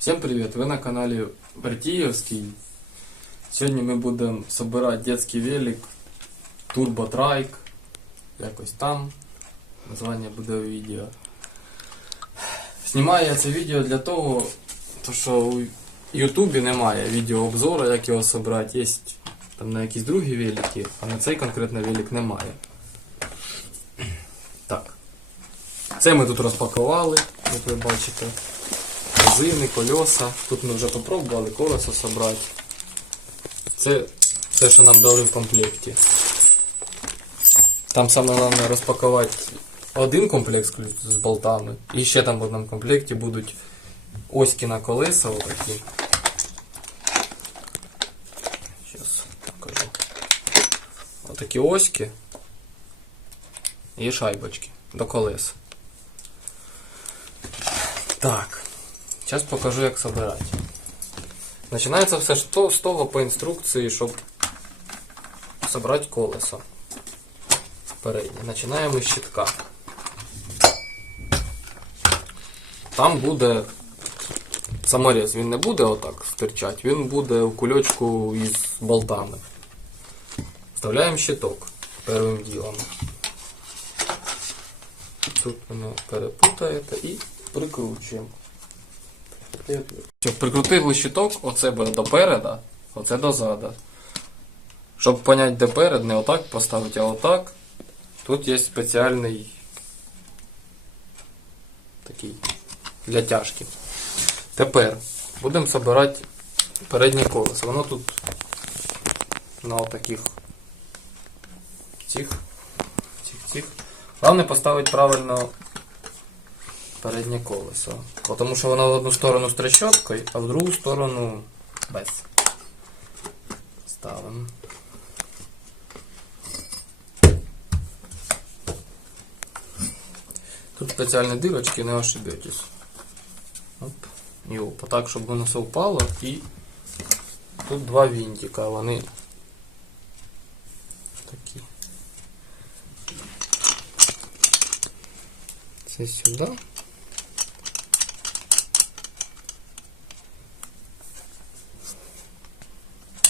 Всем привет! Вы на канале Братіївський. Сьогодні ми будемо собирати детський велик Turbo Trike. Якось там. Названня буде у відео. Знімаю я це відео для того, то що у Ютубі немає відеообзору, як його собрати. Є там на якісь другі велики, а на цей конкретно велик немає. Так. Це ми тут розпакували, як ви бачите. Резини, колеса. Тут ми вже попробували колеса собрати. Це все, що нам дали в комплекті. Там саме головне розпакувати один комплект з болтами. І ще там в одному комплекті будуть оськи на колеса отакі. Зараз покажу. Отакі оськи і шайбочки до колес. Так. Зараз покажу, як собирати. Починається все ж то- з того по інструкції, щоб собрати колесо. Переднє. Починаємо з щитка. Там буде саморез, він не буде отак стирчати, він буде у кульочку із болтами. Вставляємо щиток першим ділом. Тут воно перепутаєте і прикручуємо. Прикрутили щиток, оце буде допереда, оце дозада. Щоб поняти де перед, не отак поставити, а отак. Тут є спеціальний такий для тяжки. Тепер будемо збирати переднє колесо. Воно тут на отаких цих, цих, цих. Головне поставити правильно переднє колесо. Тому що воно в одну сторону з трещоткою, а в другу сторону без. Ставимо. Тут спеціальні дирочки, не ошибетесь. Оп. І опа, так, щоб воно совпало. І тут два винтика, вони такі. Це сюди.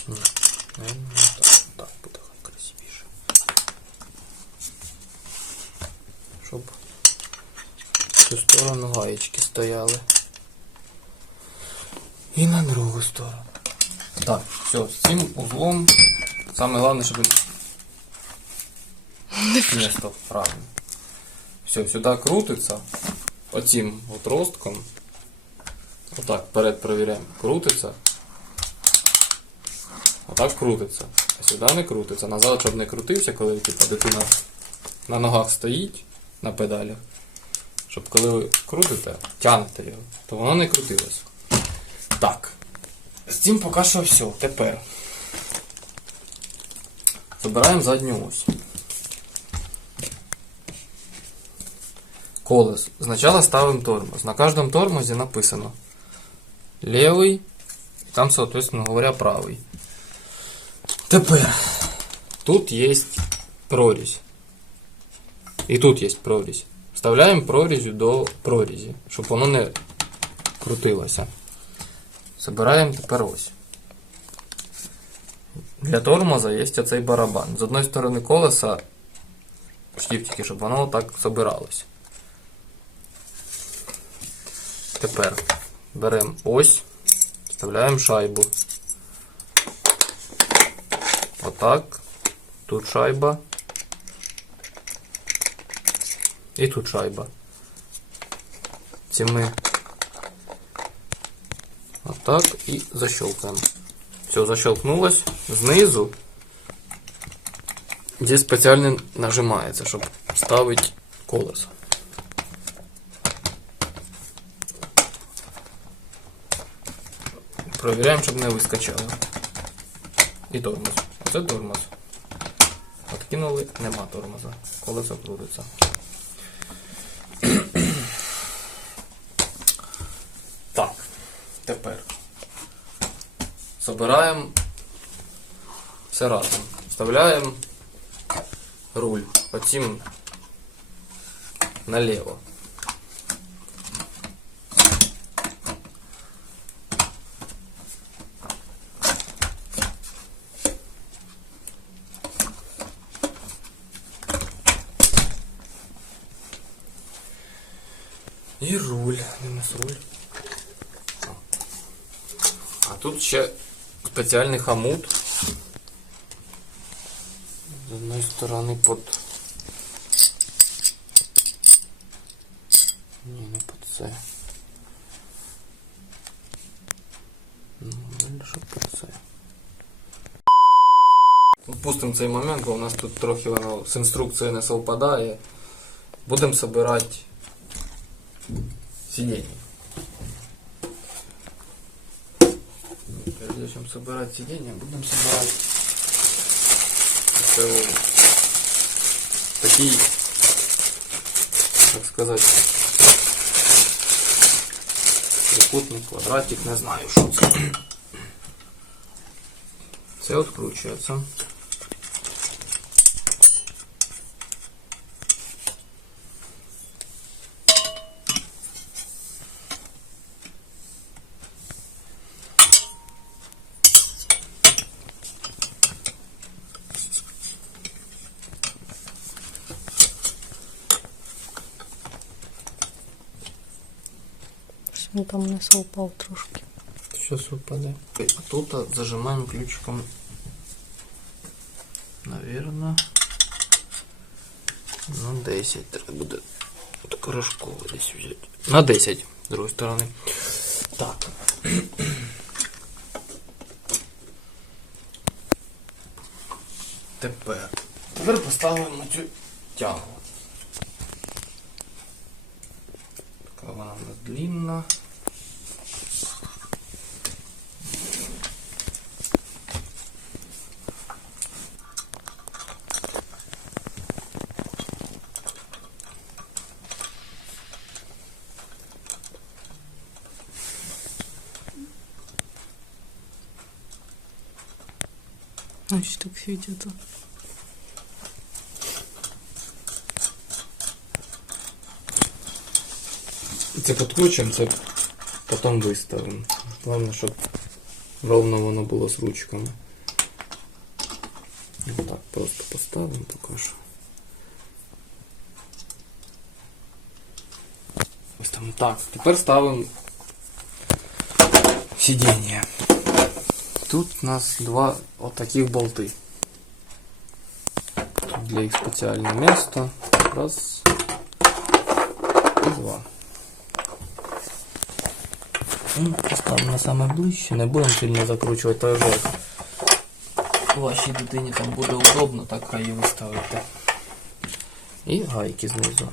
Ні, наверное, не так. Так буде красивіше. Щоб цю сторону гаєчки стояли. І на другу сторону. Так, все, з цим узлом. Саме головне, щоб місто правильно. Все, сюди крутиться. Оцим отростком. Отак, вперед перевіряємо. Крутиться. Отак крутиться. А сюди не крутиться. Назад, щоб не крутився, коли типу, дитина на ногах стоїть на педалях. Щоб коли ви крутите, тягнете його, то воно не крутилось. Так. З цим поки що все. Тепер. Забираємо задню ось. Колес. Спочатку ставимо тормоз. На кожному тормозі написано левий, і там, соответственно говоря, правий. Тепер тут є прорізь. І тут є прорізь. Вставляємо прорізю до прорізі, щоб воно не крутилося. Забираємо тепер ось. Для тормоза є оцей барабан. З одної сторони колеса штифтики, щоб воно так собиралось. Тепер беремо ось, вставляємо шайбу. Отак. Тут шайба. І тут шайба. Ці ми отак і защелкаємо. Все, защелкнулось. Знизу. Здесь спеціально нажимається, щоб ставити колесо. Провіряємо, щоб не вискочало. І тормоз. Оце тормоз. Откинули, нема тормоза. Колесо крутиться. Тепер собираємо все разом. Вставляємо руль, потім наліво. и руль, де у нас руль А тут ще спеціальний хомут. З одної сторони під. Ні, не під це. Ну, далі що під це. Пустимо цей момент, бо у нас тут трохи воно з інструкцією не совпадає. Будемо збирати сидіння. Прежде чем собирать сиденье, будем собирать это такие, так сказать, трикутний квадратик, не знаю, що це. Це відкручується. Він там не совпав трошки. Сейчас упаде. А тут а, зажимаем ключиком. Наверное. На 10 треба буде так рожково десь взяти. На 10, з другої сторони. Так. Тепер. Тепер поставимо цю тягу. Така вона у длинна. Ось так світить. Це підкручуємо, це потім виставимо. Головне, щоб ровно воно було з ручками. Так, просто поставимо поки що. Ось там так. Тепер ставимо сидіння. Тут у нас два отаких болти. Тут для їх спеціальне місто. Раз. І два. Ну, Поставимо на саме ближче, не будемо сильно закручувати той жок. Вашій дитині там буде удобно, так хай і виставити. І гайки знизу.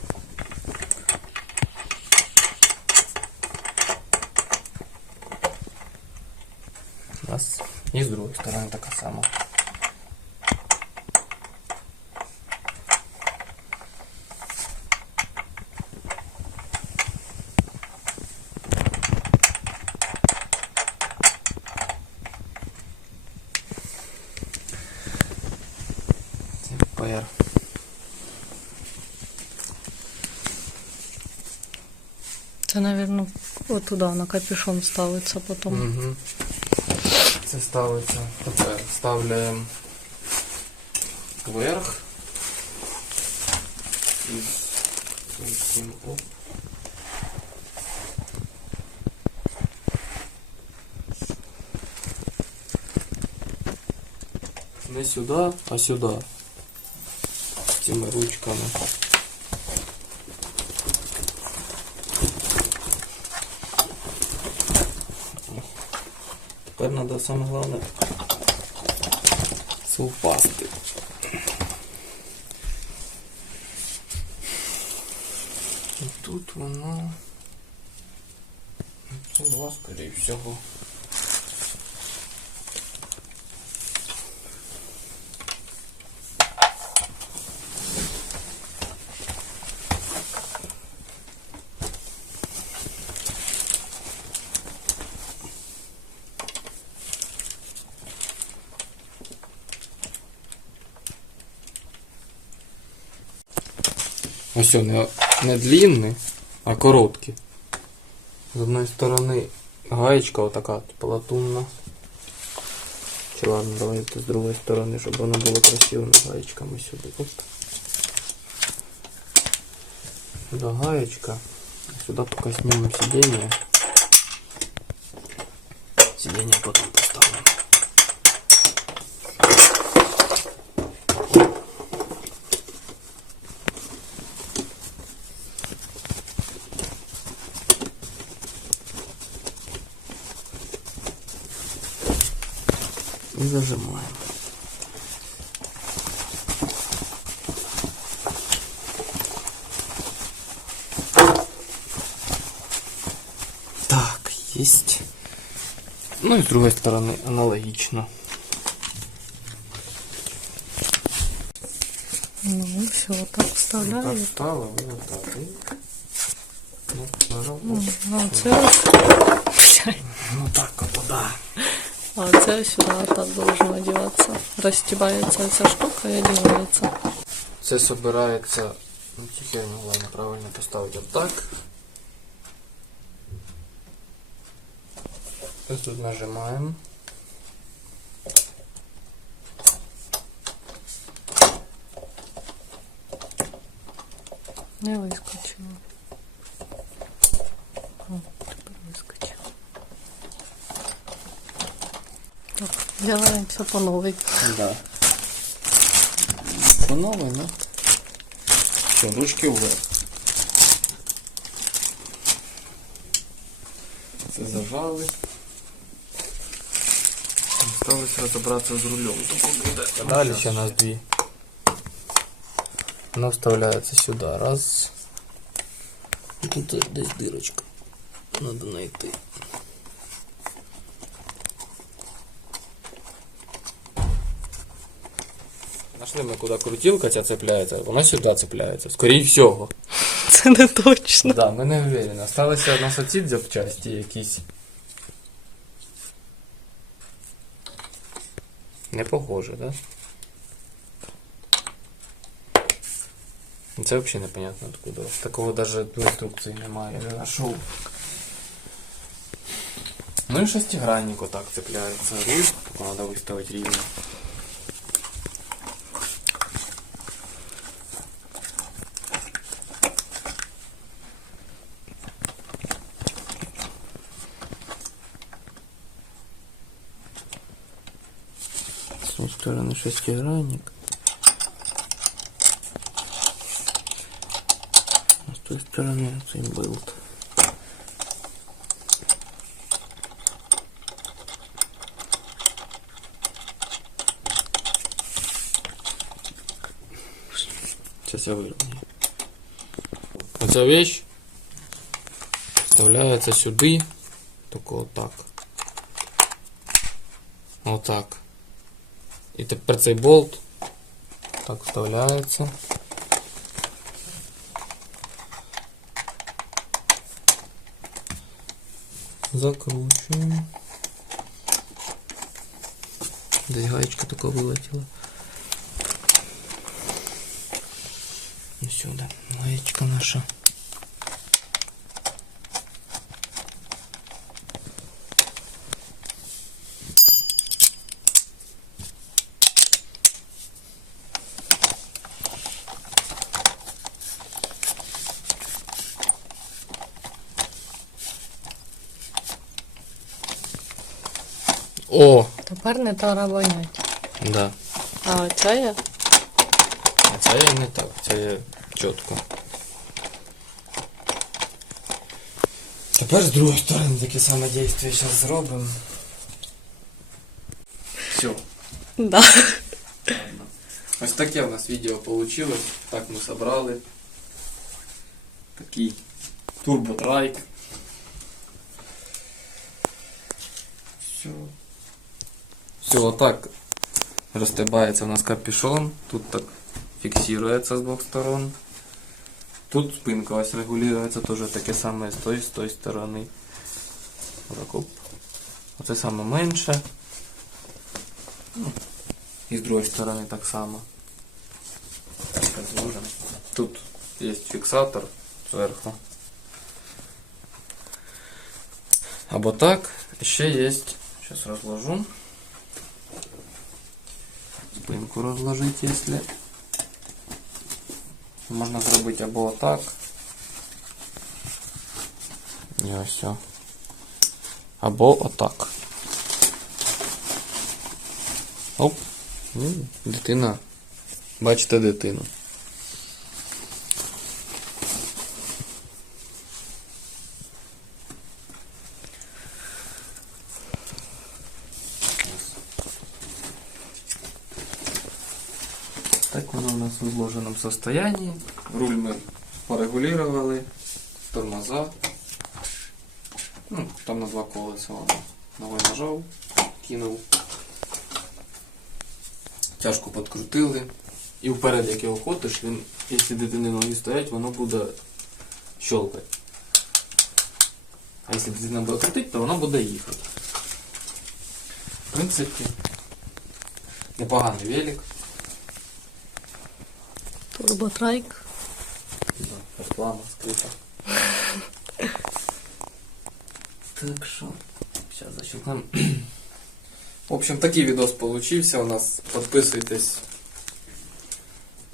І з другої сторони така сама. Тепер. Це, мабуть, отуди на капюшон ставиться потім. Угу. Це ставиться. Тепер ставляємо вверх. І цим. Не сюди, а сюди. Цими ручками. Треба саме головне совпасти. І тут воно. Це два, скоріше всього. Ось он, не, не длинний, а короткий. З одної сторони гаєчка отака, типу латунна. Чи ладно, давайте з другої сторони, щоб воно було красивими гаєчками сюди. Оп. Сюди гаєчка, сюда только снимем сиденье. Сиденье потом зажимаем. Так, есть. Ну и с другой стороны аналогично. Ну, все, вот так вставляю. Так стало, вот так. И... Ну, нажал. Ну, а це ось. Блядь. Ну так, вот туда А це сюди так должно одеваться. Розстібається ця штука і одівається. Це собирається. Ну, тільки ну, ладно, правильно поставити вот так. Ось тут нажимаем. Не вискочила. Так, делаемся по новой. Да. По новой, ну. Все, ручки вверх. Це зажали. Осталось розібратися з рулем. Далі ще у нас дві. Воно вставляється сюди. Раз. Тут десь дирочка. Надо знайти. Нашли ми, куди крутилка ця цепляється, вона сюди цепляється. Скоріше всього. Це не точно. Да, ми не уверені. Осталися у нас оці запчасті якісь. Не похоже, да? Це взагалі непонятно откуда. Такого даже в інструкції немає, я не знайшов. Ну і шестигранник отак цепляється. Руль, треба виставити рівно. шестигранник. А с той стороны цимбилд. Сейчас я выровняю. Эта вещь вставляется сюда, только вот так. Вот так. І тепер цей болт так вставляється. Закручуємо. Десь гаечка така вилетіла. Ну сюди, гаечка наша. О, Тепер не тарабанять. да. А це я? А це я не так, це я чітко. Тепер з другої сторони таке саме дійство зараз зробимо. Все. Да. Ось таке у нас відео вийшло. Так ми зібрали. Такий турботрайк. Все, отак розстебається у нас капюшон. Тут так фіксується з двох сторон. Тут спинка ось регулюється теж таке саме з тої, з тої сторони. Отак оп. Оце саме менше. Ну, І з другої сторони так само. Так зложимо. Тут є фіксатор зверху. Або так. Ще є. Сейчас розложу. Спинку розложити, якщо. Можна зробити або отак. І о. Або отак. Оп. Дитина. Бачите дитину. Так воно у нас в изложенном состоянии. Руль мы порегулировали. Тормоза. Ну, там на два колеса воно. Ногой нажав, кинув. Тяжко подкрутили. І вперед, як його котиш, він, якщо дитини ноги стоять, воно буде щелкати. А якщо дитина буде крутити, то воно буде їхати. В принципі, непоганий велик. Турботрайк. Реклама скрита. Так что, сейчас защелкнем. В общем, такие відос получився у нас. подписывайтесь,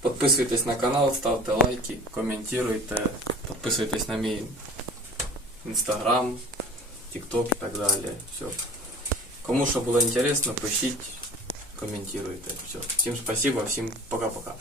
подписывайтесь на канал, ставьте лайки, комментируйте, подписывайтесь на мій Инстаграм, ТикТок и так далее. Все. Кому что было интересно, пишите, комментируйте. Все. Всем спасибо, всем пока-пока.